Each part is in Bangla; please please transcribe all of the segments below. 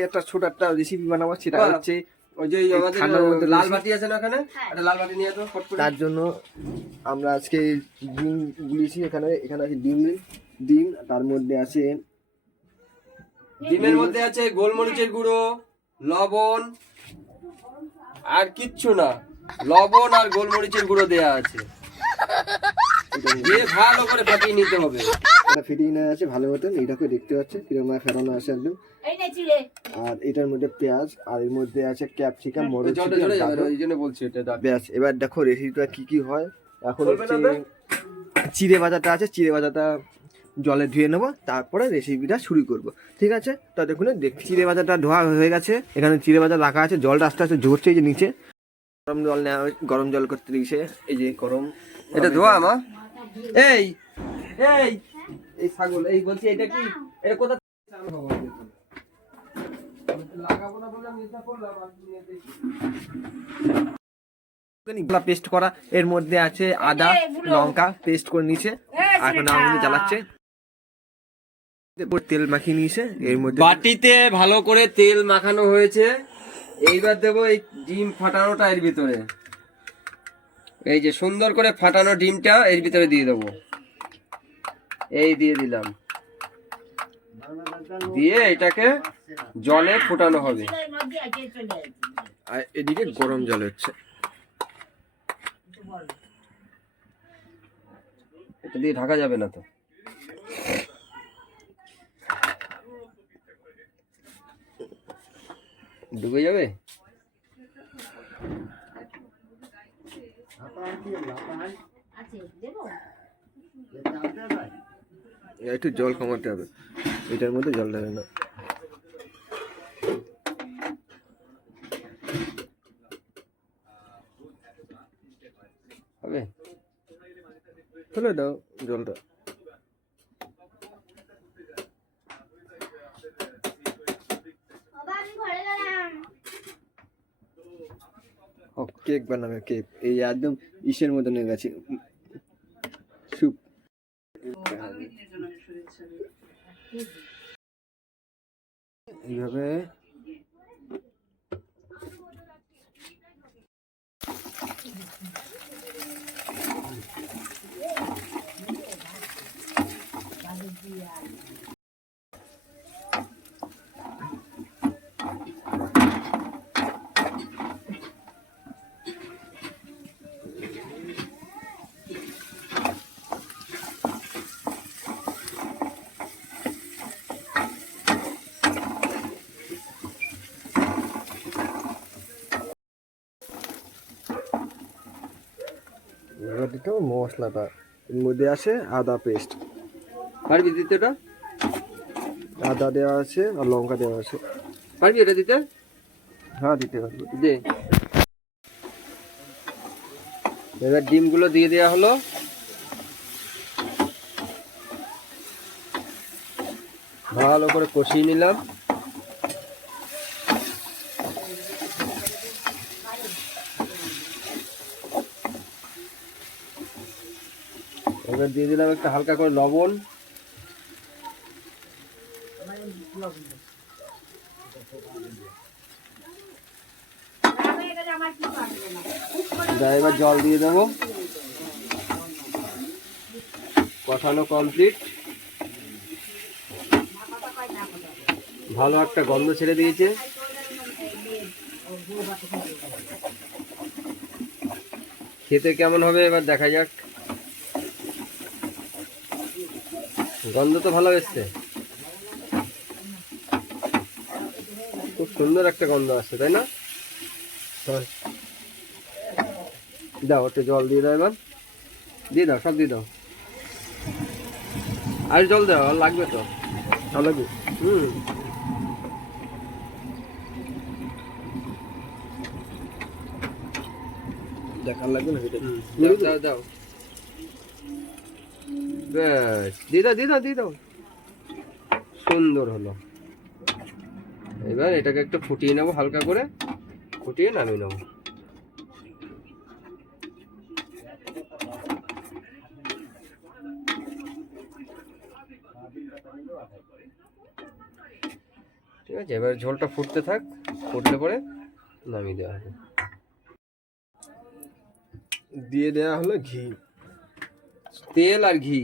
একটা ছোট একটা রেসিপি বানাবো সেটা হচ্ছে ওই যে আমাদের ঠান্ডার মধ্যে লাল বাটি আছে না ওখানে? একটা লাল বাটি নিয়ে তো তার জন্য আমরা আজকে ডিম গুলিয়েছি এখানে এখানে আছে ডিম ডিম তার মধ্যে আছে ডিমের মধ্যে আছে গোলমরিচের গুঁড়ো লবণ আর কিচ্ছু না। লবণ আর গোলমরিচের গুঁড়ো দেয়া আছে। দিয়ে ভালো করে ফাটিয়ে নিতে হবে। এটা ফিটিং না আছে ভালো মতন। এটাকে দেখতে পাচ্ছে কীরকম ফেরানো আছে একদম। চিড়ে। আর এটার মধ্যে পেঁয়াজ আর এর মধ্যে আছে ক্যাপসিকাম মরিচ জলটা ঝরে যাবে ওই জন্য বলছি এটা। ব্যাস এবার দেখো রেসিপিটা কি কি হয়। এখন হচ্ছে চিড়ে ভাজাটা আছে চিড়ে ভাজাটা জলে ধুয়ে নেব তারপরে রেসিপিটা শুরু করব। ঠিক আছে? ততক্ষণ দেখ চিড়ে ভাজাটা ধোয়া হয়ে গেছে। এখানে চিড়ে ভাজা রাখা আছে জলটা আস্তে আস্তে ঝরছে এই যে নিচে। গরম জল নেওয়া গরম জল করতে দিয়েছে এই যে গরম। এটা ধোয়া আমা এই এই এই ছাগল এই বলছি এটা কি? এটা কোথা। লাগাবো না বলে আমি এটা করলাম আর তুমি পেস্ট করা এর মধ্যে আছে আদা লঙ্কা পেস্ট করে নিয়েছে এখন মধ্যে জ্বালাচ্ছে। তেল মাখিয়ে নিয়েছে এর মধ্যে বাটিতে ভালো করে তেল মাখানো হয়েছে। এইবার দেবো এই ডিম ফাটানোটা এর ভিতরে। এই যে সুন্দর করে ফাটানো ডিমটা এর ভিতরে দিয়ে দেবো। এই দিয়ে দিলাম। দিয়ে এটাকে জলে ফোটানো হবে। আর এদিকে গরম জল হচ্ছে। এটা দিয়ে ঢাকা যাবে না তো। ডুবে যাবে আছে দেবো একটু জল কমাতে হবে। এটার মধ্যে জল দেবে না হবে? ফেলে দাও জলটা। কেক বানাবে কেক। এই একদম ইসের মতন হয়ে গেছে। স্যুপ। এইভাবে এবার দিতে মশলাটা এর মধ্যে আছে আদা পেস্ট। পারবি দিতে ওটা? আদা দেওয়া আছে আর লঙ্কা দেওয়া আছে। পারবি এটা দিতে? হ্যাঁ দিতে পারব। দে। এবার ডিমগুলো দিয়ে দেওয়া হলো। ভালো করে কষিয়ে নিলাম। এবার দিয়ে দিলাম একটা হালকা করে লবণ। এবার জল দিয়ে দেবো। কষানো কমপ্লিট ভালো একটা গন্ধ ছেড়ে দিয়েছে। খেতে কেমন হবে এবার দেখা যাক। গন্ধ তো ভালো এসছে খুব সুন্দর একটা গন্ধ আসছে তাই না? দাও একটু জল দিয়ে দাও এবার। দিয়ে দাও সব দিয়ে দাও। আর জল দাও আর লাগবে তো। ভালো লাগে হুম। দেখার লাগবে না দাও দাও। ব্যাস। দিয়ে দাও দিয়ে দাও সুন্দর হলো। এবার এটাকে একটু ফুটিয়ে নেব হালকা করে। ফুটিয়ে নামিয়ে নেব। ঠিক আছে, এবার ঝোলটা ফুটতে থাক। ফুটলে পরে নামিয়ে দেওয়া হবে। দিয়ে দেওয়া হলো ঘি। তেল আর ঘি।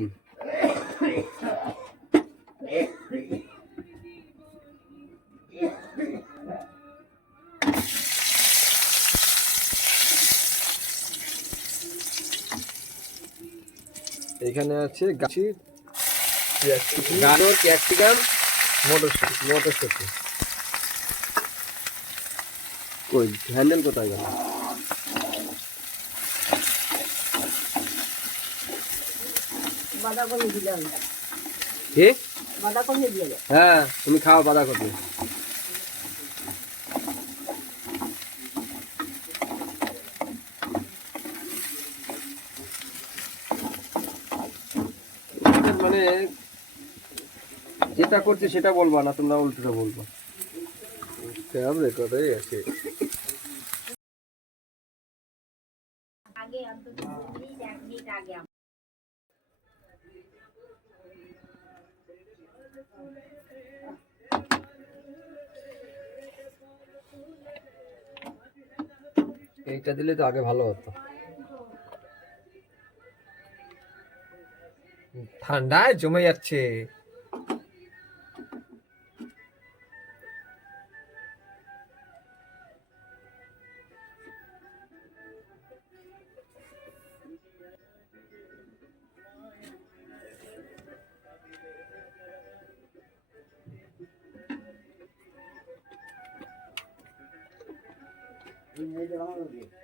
এখানে আছে গাছি গাজর ক্যাপসিকাম মটরশুঁটি মটরশুঁটি। কই হ্যান্ডেল কোথায় গেল? বাঁধাকপি দিলাম কি? বাঁধাকপি দিয়ে হ্যাঁ তুমি খাও বাঁধাকপি। মানে যেটা করছি সেটা বলবা না তোমরা উল্টোটা বলবা। সব রেকর্ডই আছে। আগে এইটা দিলে তো আগে ভালো হতো। ঠান্ডায় জমে যাচ্ছে। Punya?